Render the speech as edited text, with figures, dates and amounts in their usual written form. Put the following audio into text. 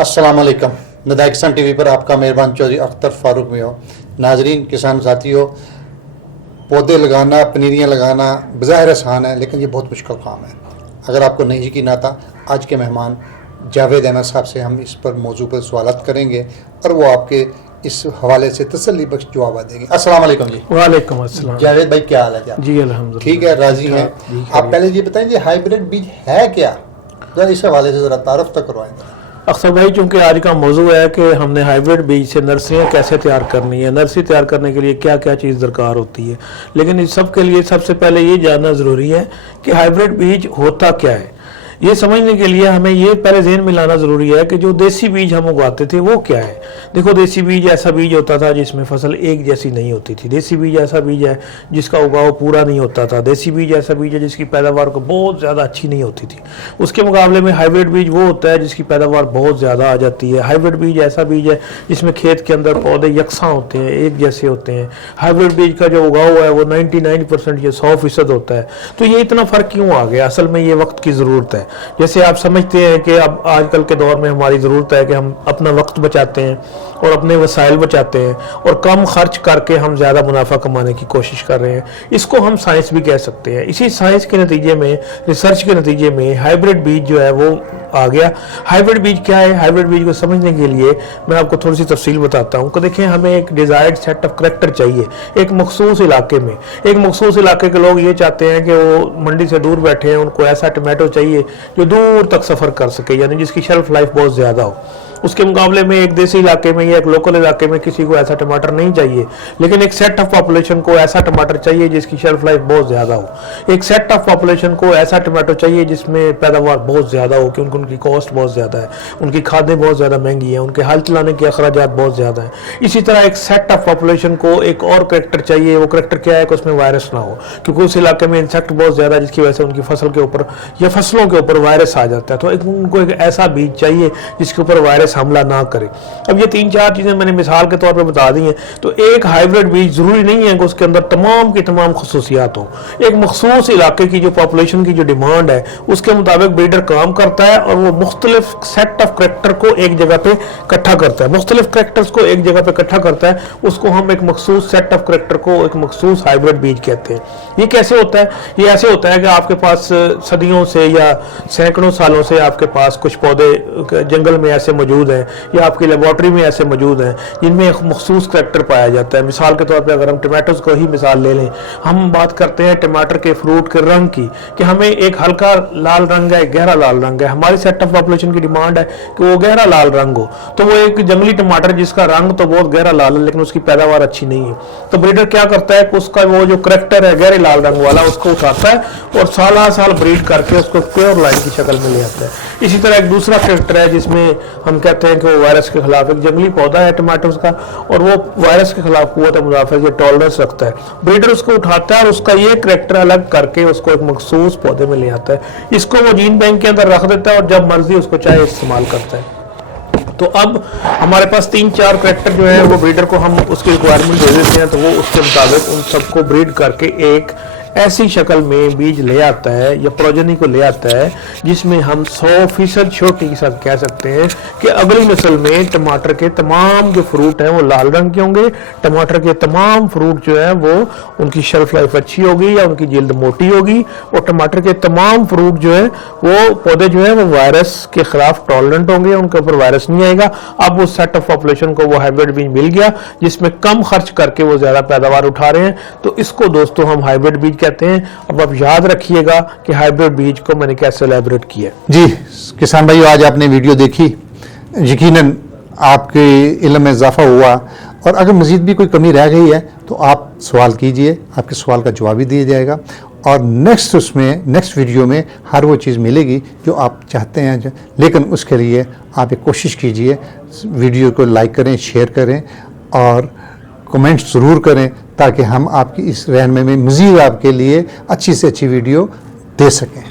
अस्सलाम वालेकुम। नदाई किसान टीवी पर आपका मेहरबान चौधरी अख्तर फारूक में हो। नाजरीन, किसान साथियों, पौधे लगाना, पनीरियाँ लगाना बज़ाहिर आसान है, लेकिन ये बहुत मुश्किल काम है। अगर आपको नहीं यकीन आता, आज के मेहमान जावेद अहमद साहब से हम इस पर मौजू पर सवालत करेंगे और वो आपके इस हवाले से तसल्ली बख्श जवाब देंगे। अस्सलाम वालेकुम जी। वालेकुम अस्सलाम। जावेद भाई, क्या हाल है? जी अल्हम्दुलिल्लाह। ठीक है, राजी हैं आप? पहले ये बताएं, हाइब्रिड बीज है क्या? जरा इस हवाले से ज़रा तारफ़ तक करवाएं। अक्सर भाई, चूंकि आज का मौजू है कि हमने हाइब्रिड बीज से नर्सरियाँ कैसे तैयार करनी है, नर्सरी तैयार करने के लिए क्या क्या चीज़ दरकार होती है, लेकिन इस सब के लिए सबसे पहले ये जानना ज़रूरी है कि हाइब्रिड बीज होता क्या है। ये समझने के लिए हमें ये पहले ज़हन में लाना ज़रूरी है कि जो देसी बीज हम उगाते थे वो क्या है। देखो, देसी बीज ऐसा बीज होता था जिसमें फसल एक जैसी नहीं होती थी। देसी बीज ऐसा बीज है जिसका उगाव पूरा नहीं होता था। देसी बीज ऐसा बीज है जिसकी पैदावार को बहुत ज़्यादा अच्छी नहीं होती थी। उसके मुकाबले में हाइब्रिड बीज वो होता है जिसकी पैदावार बहुत ज़्यादा आ जाती है। हाइब्रिड बीज ऐसा बीज है जिसमें खेत के अंदर पौधे यकसां होते हैं, एक जैसे होते हैं। हाइब्रिड बीज का जो उगाव है वो 99% या 100% होता है। तो ये इतना फ़र्क क्यों आ गया? असल में ये वक्त की ज़रूरत है। जैसे आप समझते हैं कि अब आजकल के दौर में हमारी ज़रूरत है कि हम अपना वक्त बचाते हैं और अपने वसाइल बचाते हैं और कम खर्च करके हम ज़्यादा मुनाफा कमाने की कोशिश कर रहे हैं। इसको हम साइंस भी कह सकते हैं। इसी साइंस के नतीजे में, रिसर्च के नतीजे में हाइब्रिड बीज जो है वो आ गया। हाइब्रिड बीज क्या है? हाइब्रिड बीज को समझने के लिए मैं आपको थोड़ी सी तफसील बताता हूँ कि देखिए, हमें एक डिज़ायर्ड सेट ऑफ करैक्टर चाहिए एक मखसूस इलाके में। एक मखसूस इलाके के लोग ये चाहते हैं कि वो मंडी से दूर बैठे हैं, उनको ऐसा टमाटो चाहिए जो दूर तक सफ़र कर सके, यानी जिसकी शेल्फ लाइफ बहुत ज़्यादा हो। उसके मुकाबले में एक देसी इलाके में या एक लोकल इलाके में किसी को ऐसा टमाटर नहीं चाहिए, लेकिन एक सेट ऑफ पॉपुलेशन को ऐसा टमाटर चाहिए जिसकी शेल्फ लाइफ बहुत ज़्यादा हो। एक सेट ऑफ पॉपुलेशन को ऐसा टमाटो चाहिए जिसमें पैदावार बहुत ज़्यादा हो, क्योंकि उनकी कॉस्ट बहुत ज़्यादा है, उनकी खादें बहुत ज़्यादा महंगी हैं, उनके हल चलाने के अखराजात बहुत ज़्यादा हैं। इसी तरह एक सेट ऑफ पॉपुलेशन को एक और करैक्टर चाहिए। वो करैक्टर क्या है कि उसमें वायरस ना हो, क्योंकि उस इलाके में इंसेक्ट बहुत ज़्यादा है, जिसकी वजह से उनकी फसल के ऊपर या फसलों के ऊपर वायरस आ जाता है। तो उनको एक ऐसा बीज चाहिए जिसके ऊपर वायरस हमला ना करे। अब ये 3-4 चीजें मैंने मिसाल के तौर पे बता दी हैं। तो एक हाइब्रिड बीज जरूरी नहीं है कि उसके अंदर तमाम की तमाम खुसूसियात हो। एक मखसूस इलाके की जो पॉपुलेशन की जो डिमांड है उसके मुताबिक ब्रीडर काम करता है और वो मुख्तलिफ सेट ऑफ करैक्टर को एक जगह पे इकट्ठा करता है। मुख्तलिफ करैक्टर्स को एक जगह पे इकट्ठा करता है, उसको हम एक मखसूस सेट ऑफ करैक्टर को एक मखसूस हाइब्रिड बीज कहते हैं। ये कैसे होता है? ये ऐसे होता है कि आपके पास सदियों से या सैकड़ों सालों से आपके पास कुछ पौधे जंगल में ऐसे मौजूद हैं या आपकी लेबॉर्ट्री में ऐसे मौजूद हैं जिनमें एक मखसूस करैक्टर पाया जाता है। मिसाल के तौर पे अगर हम टमाटोज को ही मिसाल ले लें, हम बात करते हैं टमाटर के फ्रूट के रंग की कि हमें एक हल्का लाल रंग है, गहरा लाल रंग है। हमारी सेट ऑफ पॉपुलेशन की डिमांड है कि वो गहरा लाल रंग हो। तो वो एक जंगली टमाटर जिसका रंग तो बहुत गहरा लाल है लेकिन उसकी पैदावार अच्छी नहीं है, तो ब्रीडर क्या करता है कि उसका वो जो करैक्टर है गहरे लाल रंग वाला उसको उठाता है और साल ब्रीड करके उसको प्योर लाइन की शक्ल में ले आता है। इसी तरह एक दूसरा करैक्टर है जिसमें हम कहते हैं कि वो वायरस के खिलाफ, एक जंगली पौधा है टमाटोज का और वो वायरस के खिलाफ कुव्वत मुदाफ़त या टॉलरेंस रखता है। ब्रीडर उसको उठाता है और उसका ये करैक्टर अलग करके उसको एक मखसूस पौधे में ले आता है। इसको वो जीन बैंक के अंदर रख देता है और जब मर्जी उसको चाहे इस्तेमाल करता है। तो अब हमारे पास 3-4 करैक्टर जो है वो ब्रीडर को हम उसकी रिक्वायरमेंट दे देते हैं, तो वो उसके मुताबिक उन सबको ब्रीड करके एक ऐसी शक्ल में बीज ले आता है या प्रोजनी को ले आता है जिसमें हम 100% श्योरिटी के साथ कह सकते हैं कि अगली नस्ल में टमाटर के तमाम जो फ्रूट हैं वो लाल रंग के होंगे। टमाटर के तमाम फ्रूट जो है वो उनकी शेल्फ लाइफ अच्छी होगी या उनकी जिल्द मोटी होगी और टमाटर के तमाम फ्रूट जो है वो पौधे जो है वो वायरस के खिलाफ टॉलरेंट होंगे, उनके ऊपर वायरस नहीं आएगा। अब उस सेट ऑफ पॉपुलेशन को वो हाइब्रिड बीज मिल गया जिसमें कम खर्च करके वो ज्यादा पैदावार उठा रहे हैं। तो इसको दोस्तों हम हाइब्रिड बीज कहते हैं। अब आप याद रखिएगा कि हाइब्रिड बीज को मैंने कैसे एलैबोरेट किया। जी किसान भाइयों, आज आपने वीडियो देखी, यकीनन आपके इल्म में इजाफा हुआ और अगर मज़ीद भी कोई कमी रह गई है तो आप सवाल कीजिए, आपके सवाल का जवाब भी दिया जाएगा और नेक्स्ट वीडियो में हर वो चीज़ मिलेगी जो आप चाहते हैं। लेकिन उसके लिए आप एक कोशिश कीजिए, वीडियो को लाइक करें, शेयर करें और कमेंट्स ज़रूर करें ताकि हम आपकी इस रहनुमाई में मज़ीद आपके लिए अच्छी से अच्छी वीडियो दे सकें।